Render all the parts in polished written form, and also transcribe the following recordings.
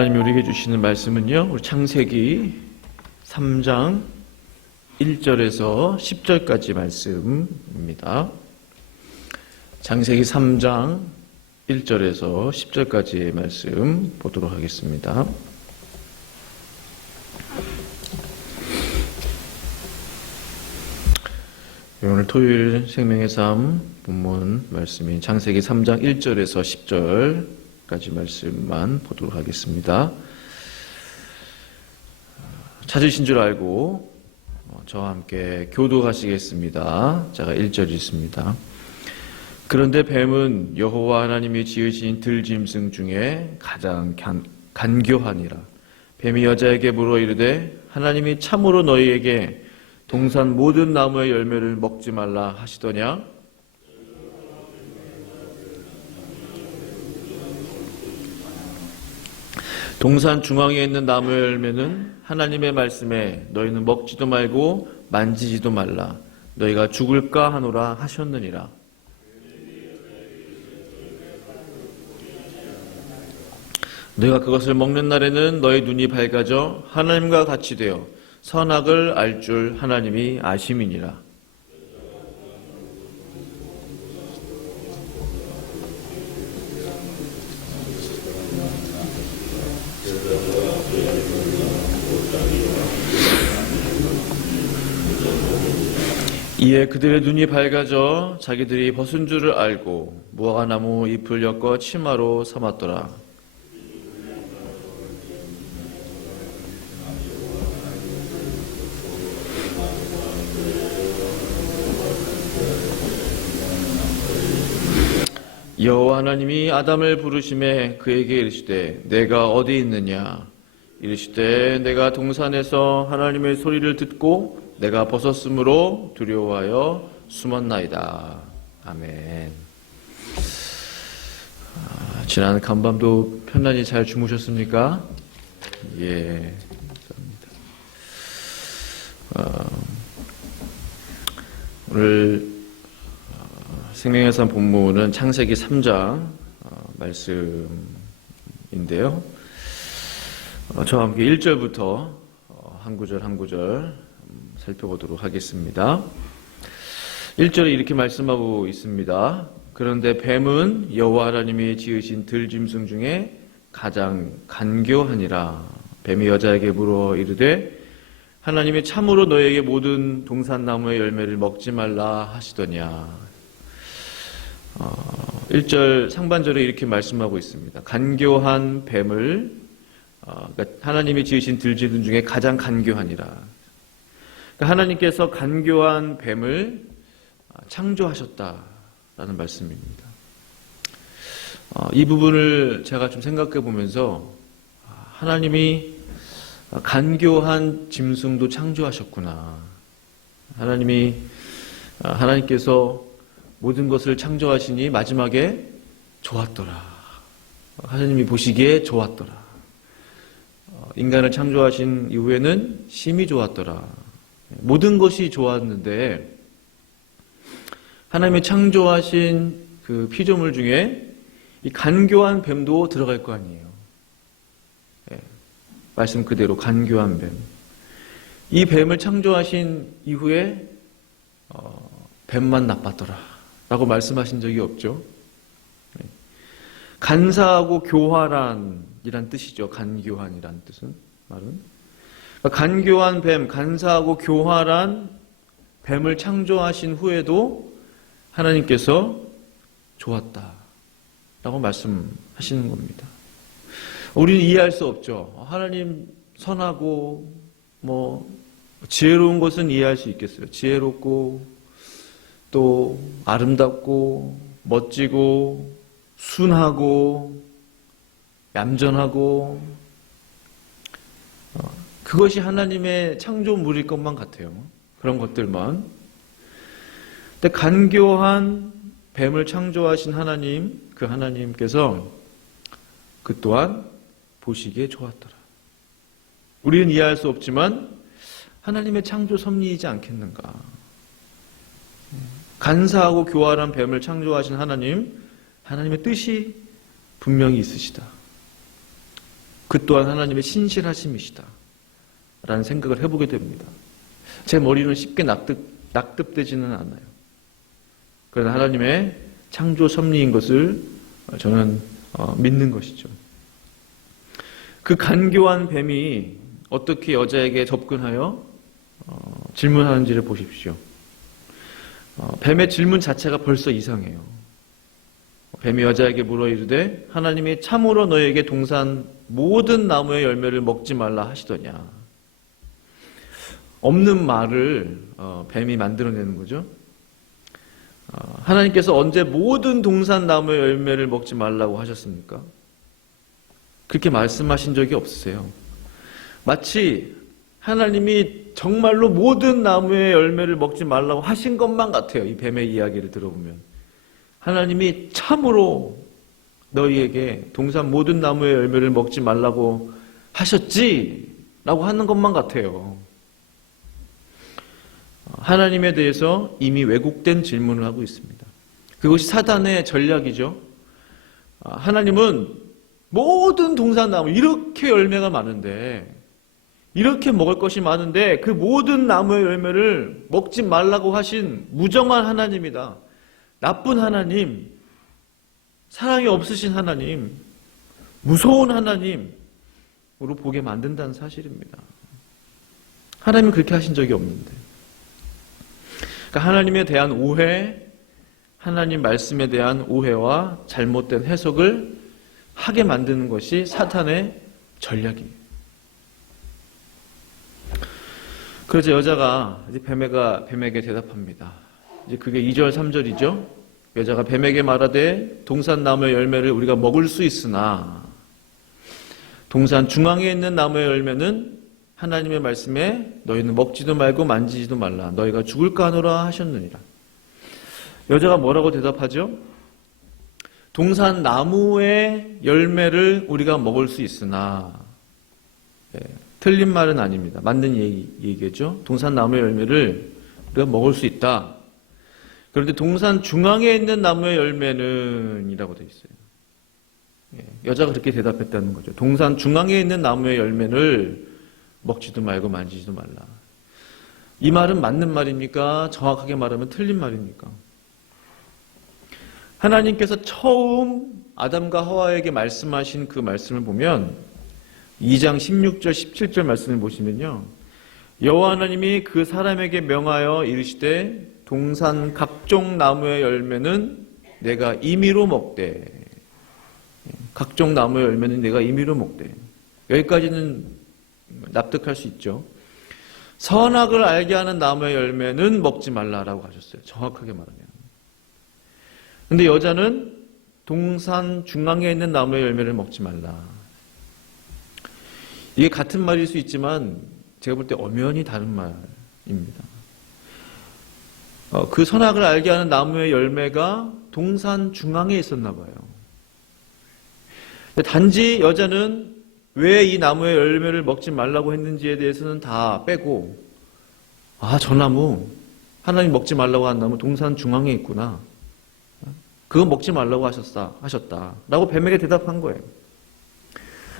하나님이 우리에게 주시는 말씀은요, 우리 창세기 3장 1절에서 10절까지 말씀입니다. 창세기 3장 1절에서 10절까지의 말씀 보도록 하겠습니다. 오늘 토요일 생명의 삶 본문 말씀인 창세기 3장 1절에서 10절까지 말씀만 보도록 하겠습니다. 찾으신 줄 알고 저와 함께 교도하시겠습니다. 제가 1절 읽습니다. 그런데 뱀은 여호와 하나님이 지으신 들짐승 중에 가장 간교하니라. 뱀이 여자에게 물어 이르되 하나님이 참으로 너희에게 동산 모든 나무의 열매를 먹지 말라 하시더냐? 동산 중앙에 있는 나무의 열매는 하나님의 말씀에 너희는 먹지도 말고 만지지도 말라. 너희가 죽을까 하노라 하셨느니라. 너희가 그것을 먹는 날에는 너희 눈이 밝아져 하나님과 같이 되어 선악을 알 줄 하나님이 아심이니라. 이에 그들의 눈이 밝아져 자기들이 벗은 줄을 알고 무화과나무 잎을 엮어 치마로 삼았더라. 여호와 하나님이 아담을 부르심에 그에게 이르시되 내가 어디 있느냐? 이르시되 내가 동산에서 하나님의 소리를 듣고 내가 벗었으므로 두려워하여 숨었나이다. 아멘. 지난 간밤도 편안히 잘 주무셨습니까? 예, 감사합니다. 오늘 생명의 삶 본문은 창세기 3장 말씀인데요. 저와 함께 1절부터 한 구절 한 구절 살펴보도록 하겠습니다. 1절에 이렇게 말씀하고 있습니다. 그런데 뱀은 여호와 하나님이 지으신 들짐승 중에 가장 간교하니라. 뱀이 여자에게 물어 이르되 하나님이 참으로 너에게 모든 동산나무의 열매를 먹지 말라 하시더냐. 1절 상반절에 이렇게 말씀하고 있습니다. 간교한 뱀을 그러니까 하나님이 지으신 들짐승 중에 가장 간교하니라. 그러니까 하나님께서 간교한 뱀을 창조하셨다라는 말씀입니다. 이 부분을 제가 좀 생각해 보면서 하나님이 간교한 짐승도 창조하셨구나. 하나님께서 모든 것을 창조하시니 마지막에 좋았더라. 하나님이 보시기에 좋았더라. 인간을 창조하신 이후에는 심히 좋았더라. 모든 것이 좋았는데 하나님이 창조하신 그 피조물 중에 이 간교한 뱀도 들어갈 거 아니에요. 말씀 그대로 간교한 뱀. 이 뱀을 창조하신 이후에 뱀만 나빴더라 라고 말씀하신 적이 없죠. 간사하고 교활한이란 뜻이죠. 간교한이란 뜻은 말은. 간교한 뱀, 간사하고 교활한 뱀을 창조하신 후에도 하나님께서 좋았다라고 말씀하시는 겁니다. 우리는 이해할 수 없죠. 하나님 선하고 지혜로운 것은 이해할 수 있겠어요. 지혜롭고 또 아름답고 멋지고 순하고 얌전하고 그것이 하나님의 창조물일 것만 같아요. 그런 것들만. 근데 간교한 뱀을 창조하신 하나님, 그 하나님께서 그 또한 보시기에 좋았더라. 우리는 이해할 수 없지만 하나님의 창조 섭리이지 않겠는가. 간사하고 교활한 뱀을 창조하신 하나님의 뜻이 분명히 있으시다. 그 또한 하나님의 신실하심이시다 라는 생각을 해보게 됩니다. 제 머리는 쉽게 납득되지는 않아요. 그러나 하나님의 창조 섭리인 것을 저는 믿는 것이죠. 그 간교한 뱀이 어떻게 여자에게 접근하여 질문하는지를 보십시오. 뱀의 질문 자체가 벌써 이상해요. 뱀이 여자에게 물어 이르되 하나님이 참으로 너에게 동산 모든 나무의 열매를 먹지 말라 하시더냐. 없는 말을 뱀이 만들어내는 거죠. 하나님께서 언제 모든 동산 나무의 열매를 먹지 말라고 하셨습니까? 그렇게 말씀하신 적이 없으세요. 마치 하나님이 정말로 모든 나무의 열매를 먹지 말라고 하신 것만 같아요. 이 뱀의 이야기를 들어보면. 하나님이 참으로 너희에게 동산 모든 나무의 열매를 먹지 말라고 하셨지? 라고 하는 것만 같아요. 하나님에 대해서 이미 왜곡된 질문을 하고 있습니다. 그것이 사단의 전략이죠. 하나님은 모든 동산나무 이렇게 열매가 많은데 이렇게 먹을 것이 많은데 그 모든 나무의 열매를 먹지 말라고 하신 무정한 하나님이다. 나쁜 하나님, 사랑이 없으신 하나님, 무서운 하나님으로 보게 만든다는 사실입니다. 하나님은 그렇게 하신 적이 없는데. 그러니까 하나님에 대한 오해, 하나님 말씀에 대한 오해와 잘못된 해석을 하게 만드는 것이 사탄의 전략입니다. 그래서 여자가 이제 뱀에게 대답합니다. 이제 그게 2절, 3절이죠. 여자가 뱀에게 말하되 동산 나무의 열매를 우리가 먹을 수 있으나 동산 중앙에 있는 나무의 열매는 하나님의 말씀에 너희는 먹지도 말고 만지지도 말라. 너희가 죽을까 하노라 하셨느니라. 여자가 뭐라고 대답하죠? 동산 나무의 열매를 우리가 먹을 수 있으나 틀린 말은 아닙니다. 맞는 얘기죠. 동산 나무의 열매를 우리가 먹을 수 있다. 그런데 동산 중앙에 있는 나무의 열매는 이라고 되어 있어요. 여자가 그렇게 대답했다는 거죠. 동산 중앙에 있는 나무의 열매를 먹지도 말고 만지지도 말라. 이 말은 맞는 말입니까? 정확하게 말하면 틀린 말입니까? 하나님께서 처음 아담과 하와에게 말씀하신 그 말씀을 보면 2장 16절 17절 말씀을 보시면요. 여호와 하나님이 그 사람에게 명하여 이르시되 동산 각종 나무의 열매는 내가 임의로 먹되 각종 나무의 열매는 내가 임의로 먹되 여기까지는 납득할 수 있죠. 선악을 알게 하는 나무의 열매는 먹지 말라라고 하셨어요. 정확하게 말하면. 근데 여자는 동산 중앙에 있는 나무의 열매를 먹지 말라. 이게 같은 말일 수 있지만 제가 볼 때 엄연히 다른 말입니다. 그 선악을 알게 하는 나무의 열매가 동산 중앙에 있었나 봐요. 단지 여자는 왜 이 나무의 열매를 먹지 말라고 했는지에 대해서는 다 빼고 저 나무 하나님 먹지 말라고 한 나무 동산 중앙에 있구나. 그거 먹지 말라고 하셨다 라고 뱀에게 대답한 거예요.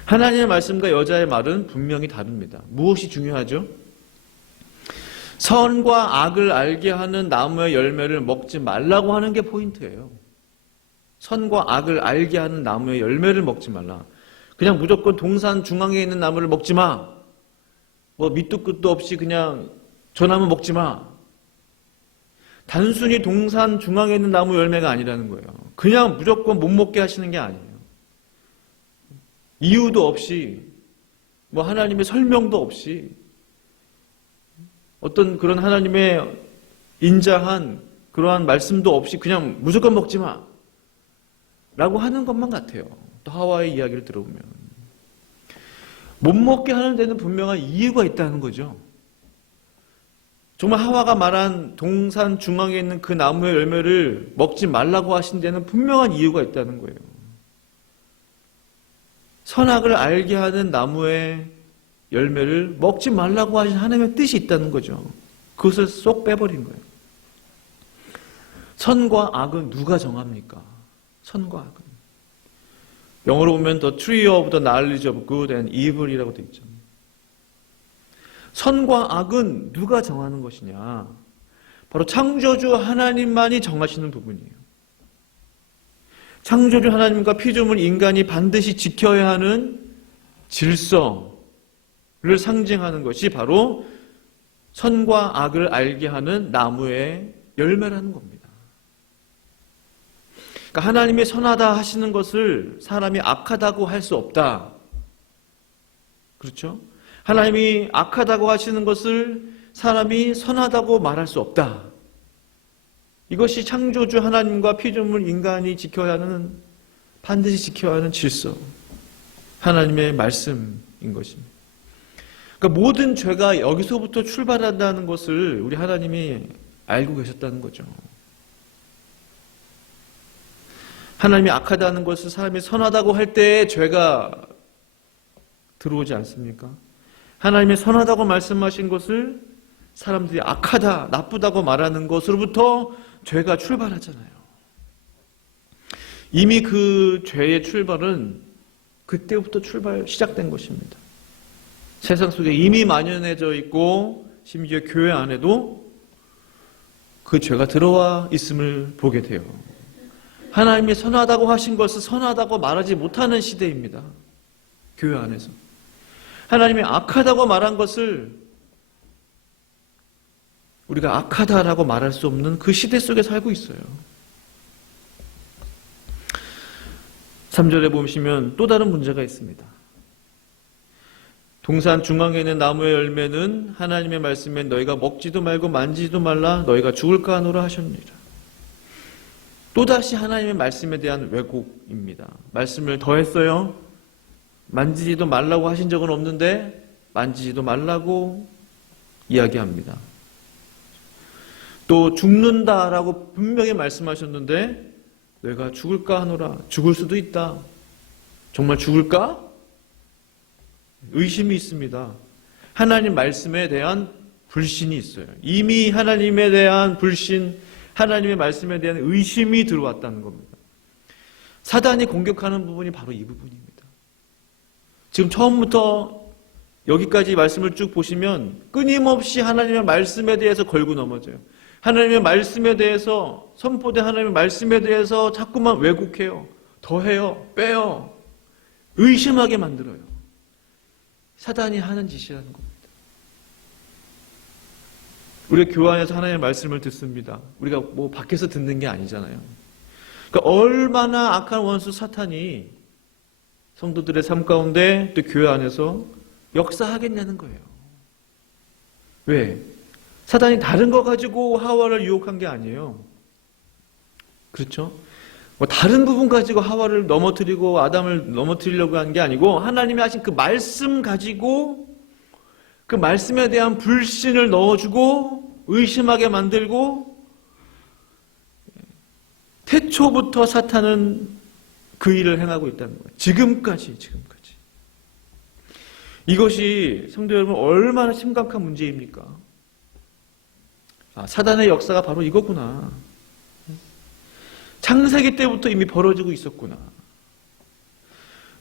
하나님의 말씀과 여자의 말은 분명히 다릅니다. 무엇이 중요하죠? 선과 악을 알게 하는 나무의 열매를 먹지 말라고 하는 게 포인트예요. 선과 악을 알게 하는 나무의 열매를 먹지 말라. 그냥 무조건 동산 중앙에 있는 나무를 먹지 마. 밑도 끝도 없이 그냥 저 나무 먹지 마. 단순히 동산 중앙에 있는 나무 열매가 아니라는 거예요. 그냥 무조건 못 먹게 하시는 게 아니에요. 이유도 없이 하나님의 설명도 없이 어떤 그런 하나님의 인자한 그러한 말씀도 없이 그냥 무조건 먹지 마 라고 하는 것만 같아요. 또 하와의 이야기를 들어보면 못 먹게 하는 데는 분명한 이유가 있다는 거죠. 정말 하와가 말한 동산 중앙에 있는 그 나무의 열매를 먹지 말라고 하신 데는 분명한 이유가 있다는 거예요. 선악을 알게 하는 나무의 열매를 먹지 말라고 하신 하나님의 뜻이 있다는 거죠. 그것을 쏙 빼버린 거예요. 선과 악은 누가 정합니까? 선과 악은. 영어로 보면 The Tree of the Knowledge of Good and Evil이라고 되어 있죠. 선과 악은 누가 정하는 것이냐? 바로 창조주 하나님만이 정하시는 부분이에요. 창조주 하나님과 피조물 인간이 반드시 지켜야 하는 질서를 상징하는 것이 바로 선과 악을 알게 하는 나무의 열매라는 겁니다. 그러니까 하나님이 선하다 하시는 것을 사람이 악하다고 할 수 없다. 그렇죠? 하나님이 악하다고 하시는 것을 사람이 선하다고 말할 수 없다. 이것이 창조주 하나님과 피조물 인간이 지켜야 하는, 반드시 지켜야 하는 질서, 하나님의 말씀인 것입니다. 그러니까 모든 죄가 여기서부터 출발한다는 것을 우리 하나님이 알고 계셨다는 거죠. 하나님이 악하다는 것을 사람이 선하다고 할 때 죄가 들어오지 않습니까? 하나님이 선하다고 말씀하신 것을 사람들이 악하다, 나쁘다고 말하는 것으로부터 죄가 출발하잖아요. 이미 그 죄의 출발은 그때부터 시작된 것입니다. 세상 속에 이미 만연해져 있고 심지어 교회 안에도 그 죄가 들어와 있음을 보게 돼요. 하나님이 선하다고 하신 것을 선하다고 말하지 못하는 시대입니다. 교회 안에서. 하나님이 악하다고 말한 것을 우리가 악하다라고 말할 수 없는 그 시대 속에 살고 있어요. 3절에 보시면 또 다른 문제가 있습니다. 동산 중앙에 있는 나무의 열매는 하나님의 말씀에 너희가 먹지도 말고 만지지도 말라 너희가 죽을까 하노라 하셨느니라. 또다시 하나님의 말씀에 대한 왜곡입니다. 말씀을 더했어요. 만지지도 말라고 하신 적은 없는데 만지지도 말라고 이야기합니다. 또 죽는다라고 분명히 말씀하셨는데 내가 죽을까 하노라. 죽을 수도 있다. 정말 죽을까? 의심이 있습니다. 하나님 말씀에 대한 불신이 있어요. 이미 하나님에 대한 불신, 하나님의 말씀에 대한 의심이 들어왔다는 겁니다. 사단이 공격하는 부분이 바로 이 부분입니다. 지금 처음부터 여기까지 말씀을 쭉 보시면 끊임없이 하나님의 말씀에 대해서 걸고 넘어져요. 하나님의 말씀에 대해서, 선포된 하나님의 말씀에 대해서 자꾸만 왜곡해요. 더해요. 빼요. 의심하게 만들어요. 사단이 하는 짓이라는 겁니다. 우리가 교회 안에서 하나님의 말씀을 듣습니다. 우리가 뭐 밖에서 듣는 게 아니잖아요. 그러니까 얼마나 악한 원수 사탄이 성도들의 삶 가운데 또 교회 안에서 역사하겠냐는 거예요. 왜? 사단이 다른 거 가지고 하와를 유혹한 게 아니에요. 그렇죠? 뭐 다른 부분 가지고 하와를 넘어뜨리고 아담을 넘어뜨리려고 한 게 아니고 하나님이 하신 그 말씀 가지고 그 말씀에 대한 불신을 넣어주고 의심하게 만들고 태초부터 사탄은 그 일을 행하고 있다는 거예요. 지금까지. 이것이 성도 여러분 얼마나 심각한 문제입니까? 사단의 역사가 바로 이거구나. 창세기 때부터 이미 벌어지고 있었구나.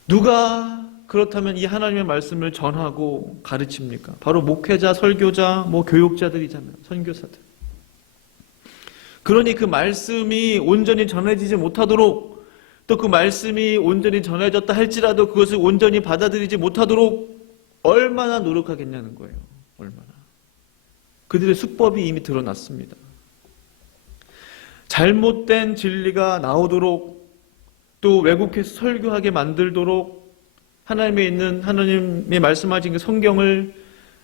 누가 그렇다면 이 하나님의 말씀을 전하고 가르칩니까? 바로 목회자, 설교자, 교육자들이잖아요. 선교사들. 그러니 그 말씀이 온전히 전해지지 못하도록 또 그 말씀이 온전히 전해졌다 할지라도 그것을 온전히 받아들이지 못하도록 얼마나 노력하겠냐는 거예요. 얼마나. 그들의 수법이 이미 드러났습니다. 잘못된 진리가 나오도록 또 왜곡해서 설교하게 만들도록 하나님의 말씀하신 그 성경을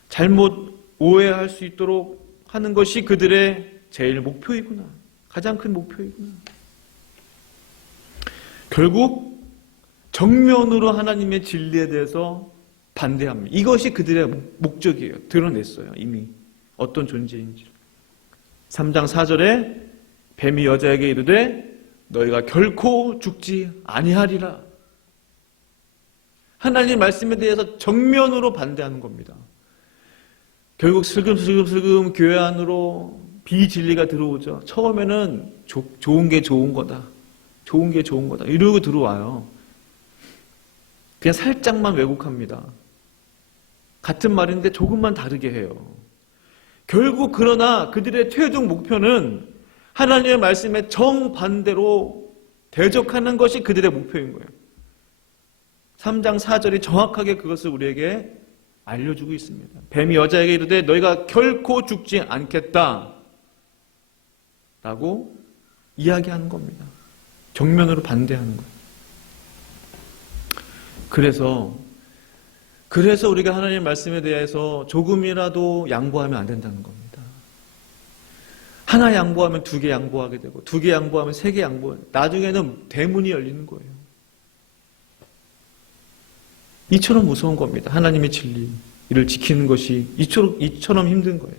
잘못 오해할 수 있도록 하는 것이 그들의 제일 목표이구나. 가장 큰 목표이구나. 결국 정면으로 하나님의 진리에 대해서 반대합니다. 이것이 그들의 목적이에요. 드러냈어요. 이미 어떤 존재인지. 3장 4절에 뱀이 여자에게 이르되 너희가 결코 죽지 아니하리라. 하나님 말씀에 대해서 정면으로 반대하는 겁니다. 결국 슬금슬금 교회 안으로 비진리가 들어오죠. 처음에는 좋은 게 좋은 거다. 좋은 게 좋은 거다. 이러고 들어와요. 그냥 살짝만 왜곡합니다. 같은 말인데 조금만 다르게 해요. 결국 그러나 그들의 최종 목표는 하나님의 말씀에 정반대로 대적하는 것이 그들의 목표인 거예요. 3장 4절이 정확하게 그것을 우리에게 알려주고 있습니다. 뱀이 여자에게 이르되 너희가 결코 죽지 않겠다 라고 이야기하는 겁니다. 정면으로 반대하는 거예요. 그래서 우리가 하나님의 말씀에 대해서 조금이라도 양보하면 안 된다는 겁니다. 하나 양보하면 2개 양보하게 되고 2개 양보하면 3개 양보하게 되고 나중에는 대문이 열리는 거예요. 이처럼 무서운 겁니다. 하나님의 진리를 지키는 것이 이처럼 힘든 거예요.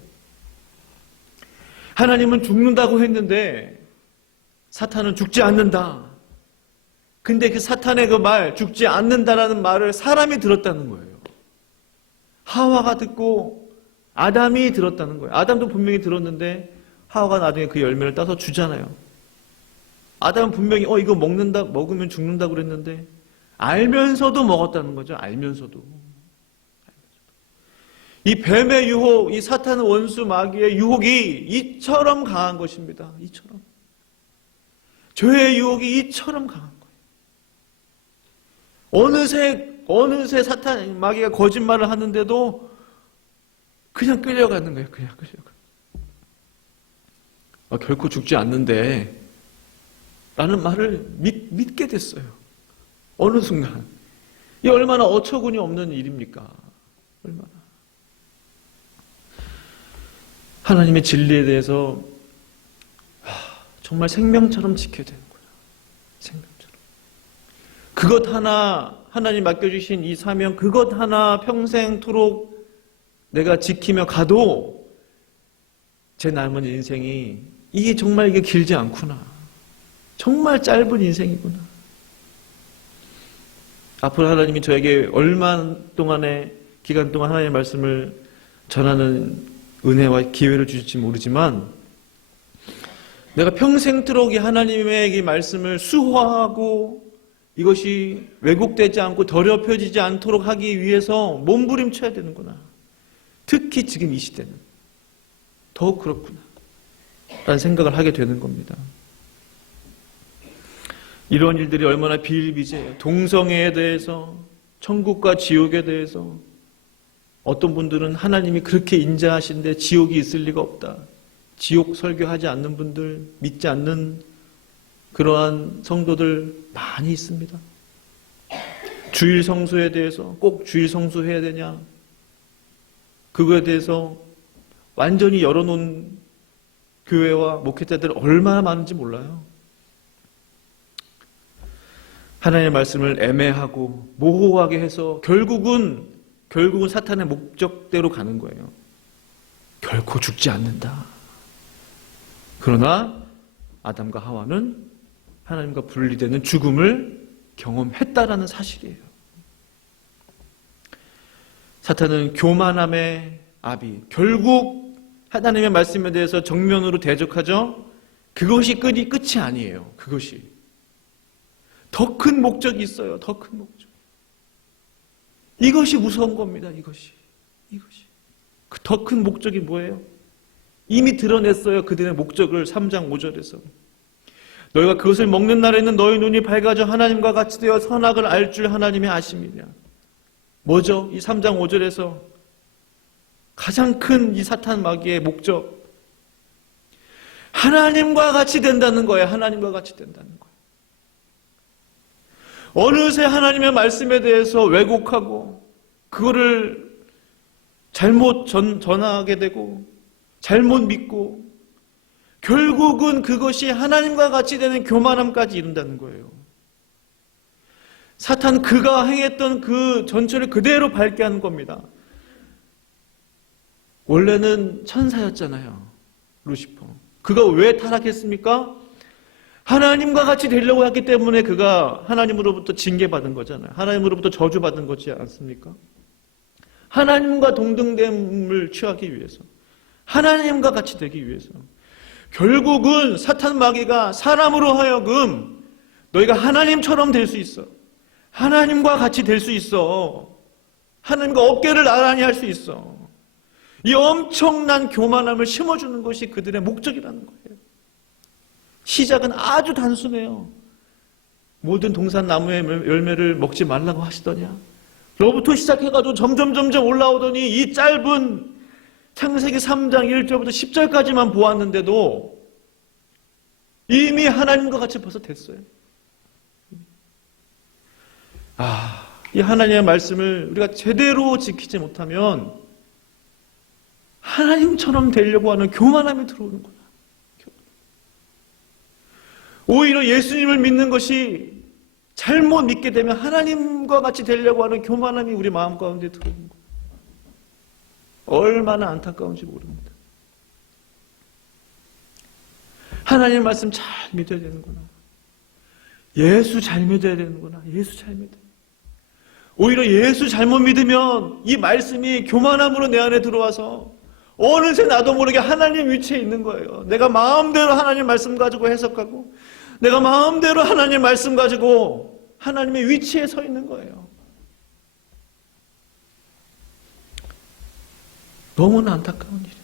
하나님은 죽는다고 했는데 사탄은 죽지 않는다. 근데 그 사탄의 그 말, 죽지 않는다라는 말을 사람이 들었다는 거예요. 하와가 듣고 아담이 들었다는 거예요. 아담도 분명히 들었는데 하와가 나중에 그 열매를 따서 주잖아요. 아담은 분명히 이거 먹으면 죽는다고 그랬는데 알면서도 먹었다는 거죠. 알면서도. 이 뱀의 유혹, 이 사탄 원수 마귀의 유혹이 이처럼 강한 것입니다. 이처럼. 죄의 유혹이 이처럼 강한 거예요. 어느새 사탄 마귀가 거짓말을 하는데도 그냥 끌려가는 거예요. 그냥 끌려가. 결코 죽지 않는데 라는 말을 믿게 됐어요. 어느 순간. 이게 얼마나 어처구니 없는 일입니까? 얼마나. 하나님의 진리에 대해서 정말 생명처럼 지켜야 되는 거예요. 생명처럼. 그것 하나, 하나님 맡겨주신 이 사명, 그것 하나 평생토록 내가 지키며 가도 제 남은 인생이 이게 길지 않구나. 정말 짧은 인생이구나. 앞으로 하나님이 저에게 얼마 동안의 기간 동안 하나님의 말씀을 전하는 은혜와 기회를 주실지 모르지만 내가 평생토록 이 하나님의 이 말씀을 수호하고 이것이 왜곡되지 않고 더럽혀지지 않도록 하기 위해서 몸부림쳐야 되는구나. 특히 지금 이 시대는 더욱 그렇구나 라는 생각을 하게 되는 겁니다. 이런 일들이 얼마나 비일비재해요. 동성애에 대해서, 천국과 지옥에 대해서 어떤 분들은 하나님이 그렇게 인자하신데 지옥이 있을 리가 없다. 지옥 설교하지 않는 분들, 믿지 않는 그러한 성도들 많이 있습니다. 주일 성수에 대해서 꼭 주일 성수해야 되냐? 그거에 대해서 완전히 열어놓은 교회와 목회자들 얼마나 많은지 몰라요. 하나님의 말씀을 애매하고 모호하게 해서 결국은 사탄의 목적대로 가는 거예요. 결코 죽지 않는다. 그러나 아담과 하와는 하나님과 분리되는 죽음을 경험했다라는 사실이에요. 사탄은 교만함의 아비, 결국 하나님의 말씀에 대해서 정면으로 대적하죠. 그것이 끝이 아니에요. 그것이 더 큰 목적이 있어요. 더 큰 목적. 이것이 무서운 겁니다. 이것이 그 더 큰 목적이 뭐예요? 이미 드러냈어요. 그들의 목적을 3장 5절에서. 너희가 그것을 먹는 날에는 너희 눈이 밝아져 하나님과 같이 되어 선악을 알 줄 하나님의 아심이냐. 뭐죠? 이 3장 5절에서 가장 큰 이 사탄 마귀의 목적. 하나님과 같이 된다는 거예요. 하나님과 같이 된다는 거예요. 어느새 하나님의 말씀에 대해서 왜곡하고 그거를 잘못 전하게 되고 잘못 믿고 결국은 그것이 하나님과 같이 되는 교만함까지 이른다는 거예요. 사탄 그가 행했던 그 전철을 그대로 밟게 하는 겁니다. 원래는 천사였잖아요. 루시퍼. 그가 왜 타락했습니까? 하나님과 같이 되려고 했기 때문에 그가 하나님으로부터 징계받은 거잖아요. 하나님으로부터 저주받은 거지 않습니까? 하나님과 동등됨을 취하기 위해서, 하나님과 같이 되기 위해서 결국은 사탄 마귀가 사람으로 하여금 너희가 하나님처럼 될 수 있어, 하나님과 같이 될 수 있어. 하나님과 어깨를 나란히 할 수 있어. 이 엄청난 교만함을 심어주는 것이 그들의 목적이라는 거예요. 시작은 아주 단순해요. 모든 동산 나무의 열매를 먹지 말라고 하시더냐. 로부터 시작해가지고 점점 올라오더니 이 짧은 창세기 3장 1절부터 10절까지만 보았는데도 이미 하나님과 같이 벌써 됐어요. 이 하나님의 말씀을 우리가 제대로 지키지 못하면 하나님처럼 되려고 하는 교만함이 들어오는구나. 오히려 예수님을 믿는 것이 잘못 믿게 되면 하나님과 같이 되려고 하는 교만함이 우리 마음 가운데 들어오는 거예요. 얼마나 안타까운지 모릅니다. 하나님의 말씀 잘 믿어야 되는구나. 예수 잘 믿어야 되는구나. 예수 잘 믿어야. 오히려 예수 잘못 믿으면 이 말씀이 교만함으로 내 안에 들어와서 어느새 나도 모르게 하나님 위치에 있는 거예요. 내가 마음대로 하나님 말씀 가지고 해석하고 내가 마음대로 하나님 말씀 가지고 하나님의 위치에 서 있는 거예요. 너무나 안타까운 일입니다.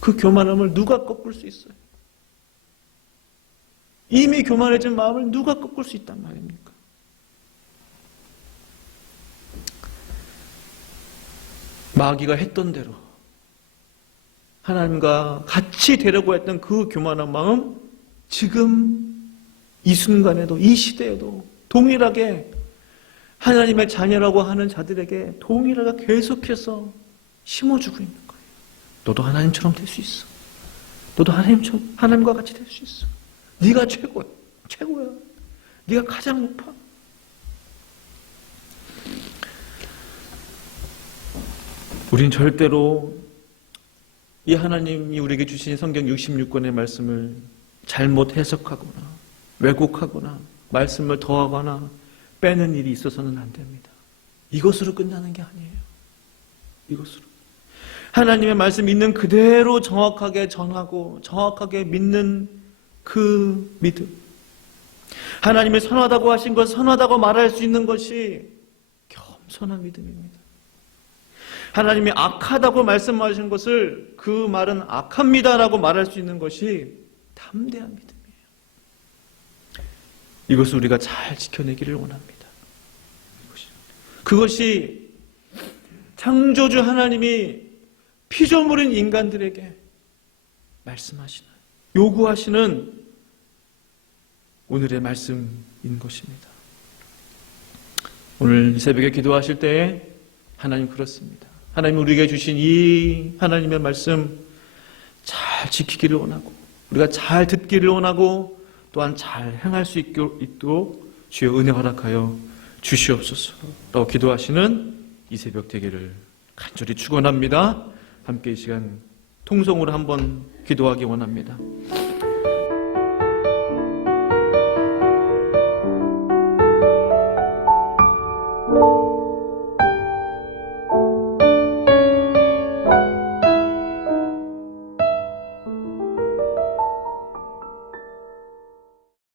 그 교만함을 누가 꺾을 수 있어요? 이미 교만해진 마음을 누가 꺾을 수 있단 말입니까? 마귀가 했던 대로 하나님과 같이 되려고 했던 그 교만한 마음, 지금 이 순간에도, 이 시대에도 동일하게 하나님의 자녀라고 하는 자들에게 동일하게 계속해서 심어주고 있는 거예요. 너도 하나님처럼 될 수 있어. 너도 하나님과 같이 될 수 있어. 네가 최고야. 최고야. 네가 가장 높아. 우린 절대로 이 하나님이 우리에게 주신 성경 66권의 말씀을 잘못 해석하거나 왜곡하거나 말씀을 더하거나 빼는 일이 있어서는 안 됩니다. 이것으로 끝나는 게 아니에요. 이것으로. 하나님의 말씀 있는 그대로 정확하게 전하고 정확하게 믿는 그 믿음. 하나님이 선하다고 하신 것, 선하다고 말할 수 있는 것이 겸손한 믿음입니다. 하나님이 악하다고 말씀하신 것을 그 말은 악합니다라고 말할 수 있는 것이 담대한 믿음이에요. 이것을 우리가 잘 지켜내기를 원합니다. 그것이 창조주 하나님이 피조물인 인간들에게 말씀하시는, 요구하시는 오늘의 말씀인 것입니다. 오늘 새벽에 기도하실 때에 하나님 그렇습니다. 하나님 우리에게 주신 이 하나님의 말씀 잘 지키기를 원하고 우리가 잘 듣기를 원하고 또한 잘 행할 수 있도록 주여 은혜 허락하여 주시옵소서. 기도하시는 이 새벽 되기를 간절히 축원합니다. 함께 이 시간 통성으로 한번 기도하기 원합니다.